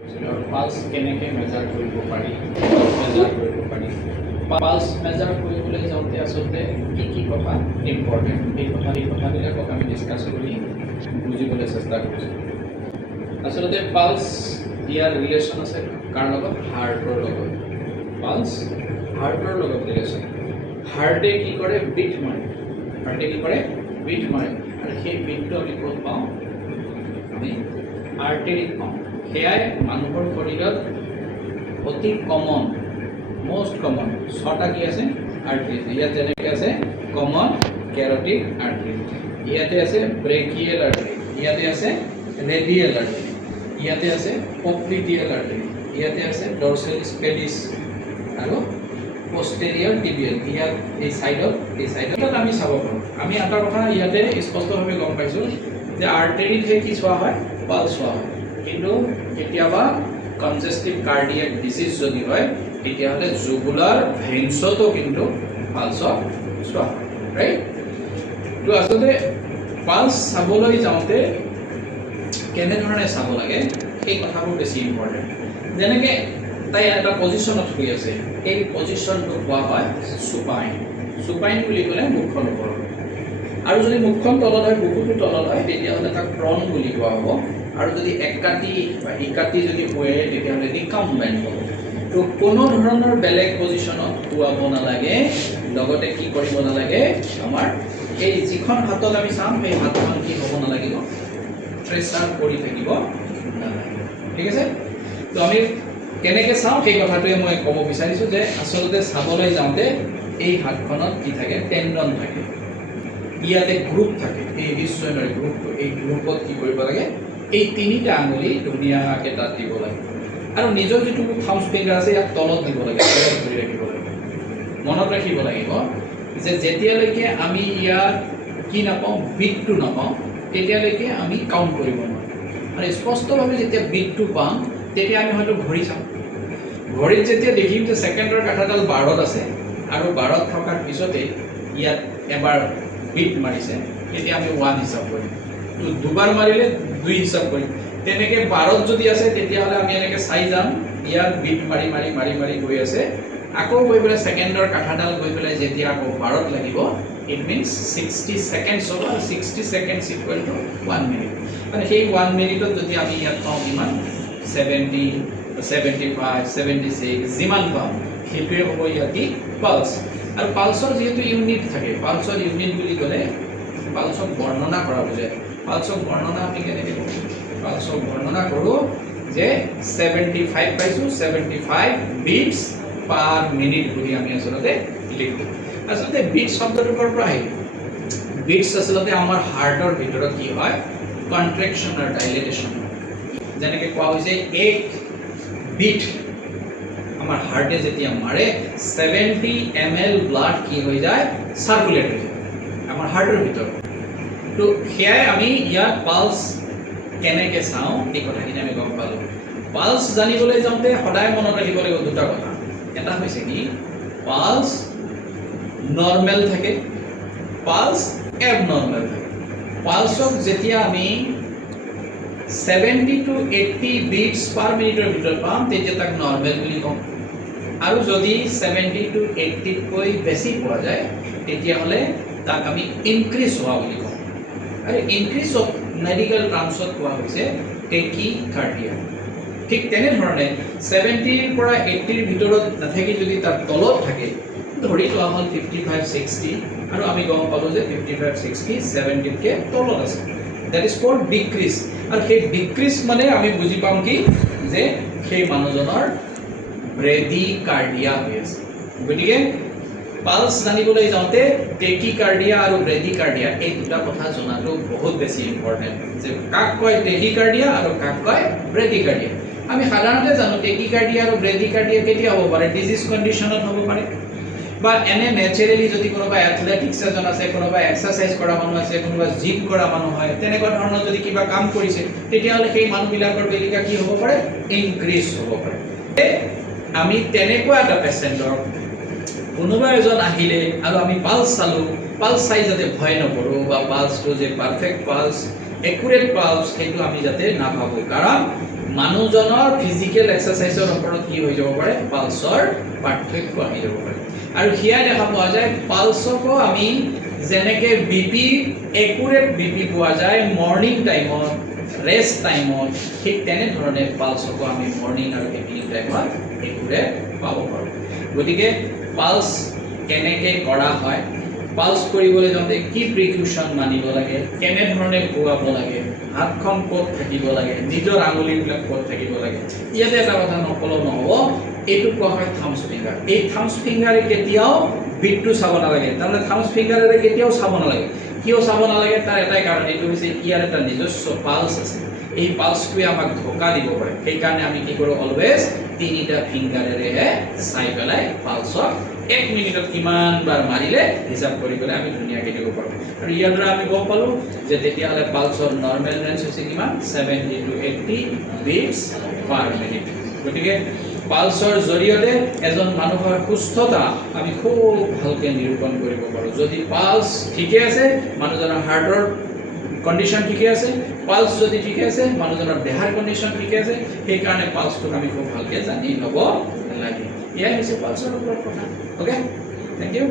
Pulse কেনেকৈ measure কৰিব পাৰি, পালস মেজাৰ কৰিবলৈ যাওঁতে আচলতে কি কথা ইম্পৰ্টেণ্ট এই কথাবিলাকক আমি ডিছকাছ কৰি বুজিবলৈ চেষ্টা কৰিছোঁ। আচলতে পালস ইয়াৰ ৰিলেশ্যন আছে কাৰ লগত? হাৰ্টৰ লগত। পালস হাৰ্টৰ লগত ৰিলেশ্যন। হাৰ্টে কি কৰে? বিট মাৰে। হাৰ্টে কি কৰে? বিট মাৰে। আৰু সেই বিটটো আমি ক'ত পাওঁ? আমি আৰ্টেৰীত পাওঁ। সেয়াই মানুহৰ শৰীৰত অতি কমন, মষ্ট কমন ছটা কি আছে? আৰ্টেৰী। ইয়াত যেনেকৈ আছে কমন কেৰটিক আৰ্টেৰী, ইয়াতে আছে ব্ৰেকিয়েল আৰ্টেৰী, ইয়াতে আছে ৰেডিয়েল আৰ্টেৰী, ইয়াতে আছে পপ্লিটিয়েল আৰ্টেৰী, ইয়াতে আছে ডৰ্চেলিছ পেডিছ আৰু পষ্টেৰিয়ৰ টিবিয়েল। ইয়াত এই চাইডত আমি চাব পাৰোঁ। আমি এটা কথা ইয়াতে স্পষ্টভাৱে গম পাইছোঁ যে আৰ্টেৰীতহে কি চোৱা হয়? পালছ চোৱা হয়। কিন্তু কেতিয়াবা কনজেষ্টিভ কাৰ্ডিয়েক ডিজিজ যদি হয় তেতিয়াহ'লে জুগুলাৰ ভেইনছতো কিন্তু পালছক চোৱা হয়, ৰাইট? তো আচলতে পালছ চাবলৈ যাওঁতে কেনেধৰণে চাব লাগে সেই কথাবোৰ বেছি ইম্পৰ্টেণ্ট। যেনেকৈ তাই এটা পজিশ্যনত শুই আছে, সেই পজিশ্যনটো কোৱা হয় চুপাইন। চুপাইন বুলি ক'লে মুখখন ওপৰত, আৰু যদি মুখখন তলত হয়, বুকুটো তলত হয়, তেতিয়াহ'লে তাক প্ৰন বুলি কোৱা হ'ব। আৰু যদি এককাটি বা ইকাটি যদি শুৱে তেতিয়াহ'লে ৰিকাম্বেণ্ট হ'ব। তো কোনো ধৰণৰ বেলেগ পজিশ্যনত শুৱাব নালাগে। লগতে কি কৰিব নালাগে? আমাৰ এই যিখন হাতত আমি চাম সেই হাতখন কি হ'ব নালাগিব? প্ৰেছাৰ কৰি থাকিব নালাগিব। ঠিক আছে? তো আমি কেনেকৈ চাওঁ সেই কথাটোৱে মই ক'ব বিচাৰিছোঁ যে আচলতে চাবলৈ যাওঁতে এই হাতখনত কি থাকে? টেণ্ডন থাকে, ইয়াতে গ্ৰুপ থাকে, এই ৰিচুৱেনাৰী গ্ৰুপটো। এই গ্ৰুপত কি কৰিব লাগে? এই তিনিটা আঙুলি ধুনীয়াকৈ তাত দিব লাগে। আৰু নিজৰ যিটো থাম্বছ ফিংগাৰ আছে ইয়াক তলত দিব লাগে, তলত ধৰি ৰাখিব লাগে। মনত ৰাখিব লাগিব যে যেতিয়ালৈকে আমি ইয়াত কি নাপাওঁ? বিটটো নাপাওঁ, তেতিয়ালৈকে আমি কাউণ্ট কৰিব নোৱাৰোঁ। আৰু স্পষ্টভাৱে যেতিয়া বিটটো পাম তেতিয়া আমি হয়তো ঘড়ী চাম। ঘড়ীত যেতিয়া দেখিম যে ছেকেণ্ডৰ কাঁটাডাল 12ত আছে আৰু 12ত থকাৰ পিছতে ইয়াত এবাৰ বিট মাৰিছে, তেতিয়া আমি 1 হিচাপ কৰিম। তো দুবাৰ মাৰিলে 2 হিচাপ কৰিম। তেনেকৈ 12ত যদি আছে তেতিয়াহ'লে আমি এনেকৈ চাই যাম, ইয়াত বিট মাৰি মাৰি মাৰি মাৰি গৈ আছে। আকৌ গৈ পেলাই ছেকেণ্ডৰ কাঁটাডাল গৈ পেলাই যেতিয়া আকৌ 12ত লাগিব, ইট মিনছ 60 ছেকেণ্ডছ হ'ব। আৰু 60 ছেকেণ্ডছ ইকুৱেল টু 1 মিনিট। মানে সেই 1 মিনিটত যদি আমি ইয়াত পাওঁ কিমান? 70, 75, 76 যিমান পাওঁ সেইটোৱে হ'ব ইয়াত কি? পালছ। আৰু পালছৰ যিহেতু ইউনিট থাকে, পালছৰ ইউনিট বুলি ক'লে পালছক বৰ্ণনা কৰা বুজায়। পালছক বৰ্ণনা আমি কেনেকৈ কৰোঁ? পালছক বৰ্ণনা কৰোঁ যে 75 পাইছোঁ, 75 বিটছ পাৰ মিনিট বুলি আমি আচলতে লিখোঁ। আচলতে বিট শব্দটোৰ পৰা আহিব। বিটছ আচলতে আমাৰ হাৰ্টৰ ভিতৰত কি হয়? কণ্ট্ৰেকশ্যন আৰু ডাইলেটেশ্যন। যেনেকৈ কোৱা হৈছে এক বিট আমাৰ হাৰ্টে যেতিয়া মাৰে 70 ml ব্লাড কি হৈ যায়? চাৰ্কুলেট হৈ যায় আমাৰ হাৰ্টৰ ভিতৰত। তো সেয়াই আমি ইয়াত পালছ কেনেকৈ চাওঁ এই কথাখিনি আমি গম পালোঁ। পালছ জানিবলৈ যাওঁতে সদায় মনত ৰাখিব লাগিব দুটা কথা। এটা হৈছে কি? পালছ নৰ্মেল থাকে, পালছ এবনৰ্মেল থাকে। পালছক যেতিয়া আমি 70 to 80 বিটছ পাৰ মিনিটৰ ভিতৰত পাম তেতিয়া তাক নৰ্মেল বুলি কওঁ। আৰু যদি 70 to 80তকৈ বেছি পোৱা যায় তেতিয়াহ'লে তাক আমি ইনক্ৰিজ হোৱা বুলি কওঁ। আৰু ইনক্ৰিজ অফ মেডিকেল টাৰ্মছত কোৱা হৈছে টেকিকাৰ্ডিয়া। ঠিক তেনেধৰণে 70ৰ পৰা 80ৰ ভিতৰত নাথাকি যদি তাৰ তলত থাকে, ধৰি লোৱা হ'ল 55, 60, আৰু আমি গম পালোঁ যে 55, 60, 70তকৈ তলত আছে, দেট ইজ কল্ড ডিক্ৰিজ। আৰু সেই ডিক্ৰিজ মানে আমি বুজি পাম কি? যে সেই মানুহজনৰ ব্ৰেডিকাৰ্ডিয়া হৈ আছে। গতিকে পালছ জানিবলৈ যাওঁতে টেকিকাৰ্ডিয়া আৰু ব্ৰেডিকাৰ্ডিয়া এই দুটা কথা জনাটো বহুত বেছি ইম্পৰ্টেণ্ট। যে কাক কয় টেকিকাৰ্ডিয়া আৰু কাক কয় ব্ৰেডিকাৰ্ডিয়া। আমি সাধাৰণতে জানো টেকিকাৰ্ডিয়া আৰু ব্ৰেডিকাৰ্ডিয়া কেতিয়া হ'ব পাৰে? ডিজিজ কণ্ডিশ্যনত হ'ব পাৰে, বা এনে নেচাৰেলি যদি কোনোবা এথলেটিক্স এজন আছে, কোনোবা এক্সাৰচাইজ কৰা মানুহ আছে, কোনোবা জিম কৰা মানুহ হয়, তেনেকুৱা ধৰণৰ যদি কিবা কাম কৰিছে তেতিয়াহ'লে সেই মানুহবিলাকৰ বেলিকা কি হ'ব পাৰে? ইনক্ৰিজ হ'ব পাৰে। আমি তেনেকুৱা এটা পেচেণ্টৰ কোনোবা এজন আহিলে আৰু আমি পালছ চালোঁ, পালছ চাই যাতে ভয় নকৰোঁ, বা পালছটো যে পাৰফেক্ট পালছ, একুৰেট পালছ সেইটো আমি যাতে নাভাবোঁ। কাৰণ মানুহজনৰ ফিজিকেল এক্সাৰসাইজৰ ওপৰত কি হৈ যাব পাৰে পালছৰ পাৰ্থক্য আহি যাব পাৰে আৰু হিয়া দেখা পোৱা যায় পালছকো আমি যেনেকৈ বিপি একুৰেট বিপি পোৱা যায় মৰ্নিং টাইমত ৰেষ্ট টাইমত ঠিক তেনেধৰণে পালছকো আমি মৰ্নিং আৰু ইভিনিং টাইমত একুৰেট পাব পাৰোঁ গতিকে পালছ কেনেকৈ কৰা হয় পালছ কৰিবলৈ যাওঁতে কি প্ৰিকশ্যন মানিব লাগে কেনেধৰণে খোৱাব লাগে হাতখন ক'ত থাকিব লাগে নিজৰ আঙুলিবিলাক ক'ত থাকিব লাগে ইয়াতে এটা কথা নকলেও নহ'ব এইটো কোৱা হয় থাম্বছ ফিংগাৰ এই থাম্বছ ফিংগাৰে কেতিয়াও বিটটো চাব নালাগে তাৰমানে থাম্বছ ফিংগাৰেৰে কেতিয়াও চাব নালাগে কিয় চাব নালাগে তাৰ এটাই কাৰণ এইটো হৈছে ইয়াৰ এটা নিজস্ব পালছ আছে এই পালছটোৱে আমাক ধোকা দিব পাৰে সেইকাৰণে আমি কি কৰোঁ অলৱেজ তিনিটা ফিংগাৰেৰেহে চাই পেলাই পালছক 1 মিনিটত কিমান বাৰ মাৰিলে হিচাপ কৰি পেলাই আমি ধুনীয়াকৈ দিব পাৰোঁ আৰু ইয়াৰ দ্বাৰা আমি গম পালোঁ যে তেতিয়াহ'লে পালছৰ নৰ্মেল ৰেঞ্জ হৈছে কিমান 70 to 80 বিটছ পাৰ মিনিট গতিকে পালছৰ জৰিয়তে এজন মানুহৰ সুস্থতা আমি খুব ভালকৈ নিৰূপণ কৰিব পাৰোঁ যদি পালছ ঠিকে আছে মানুহজনৰ হাৰ্টৰ কণ্ডিশ্যন ঠিকে আছে পালছ যদি ঠিকে আছে মানুহজনৰ দেহাৰ কণ্ডিশ্যন ঠিকে আছে সেইকাৰণে পালছটোক আমি খুব ভালকৈ জানি ল'ব লাগে এয়াই হৈছে পালছৰ ওপৰত কথা অ'কে থেংক ইউ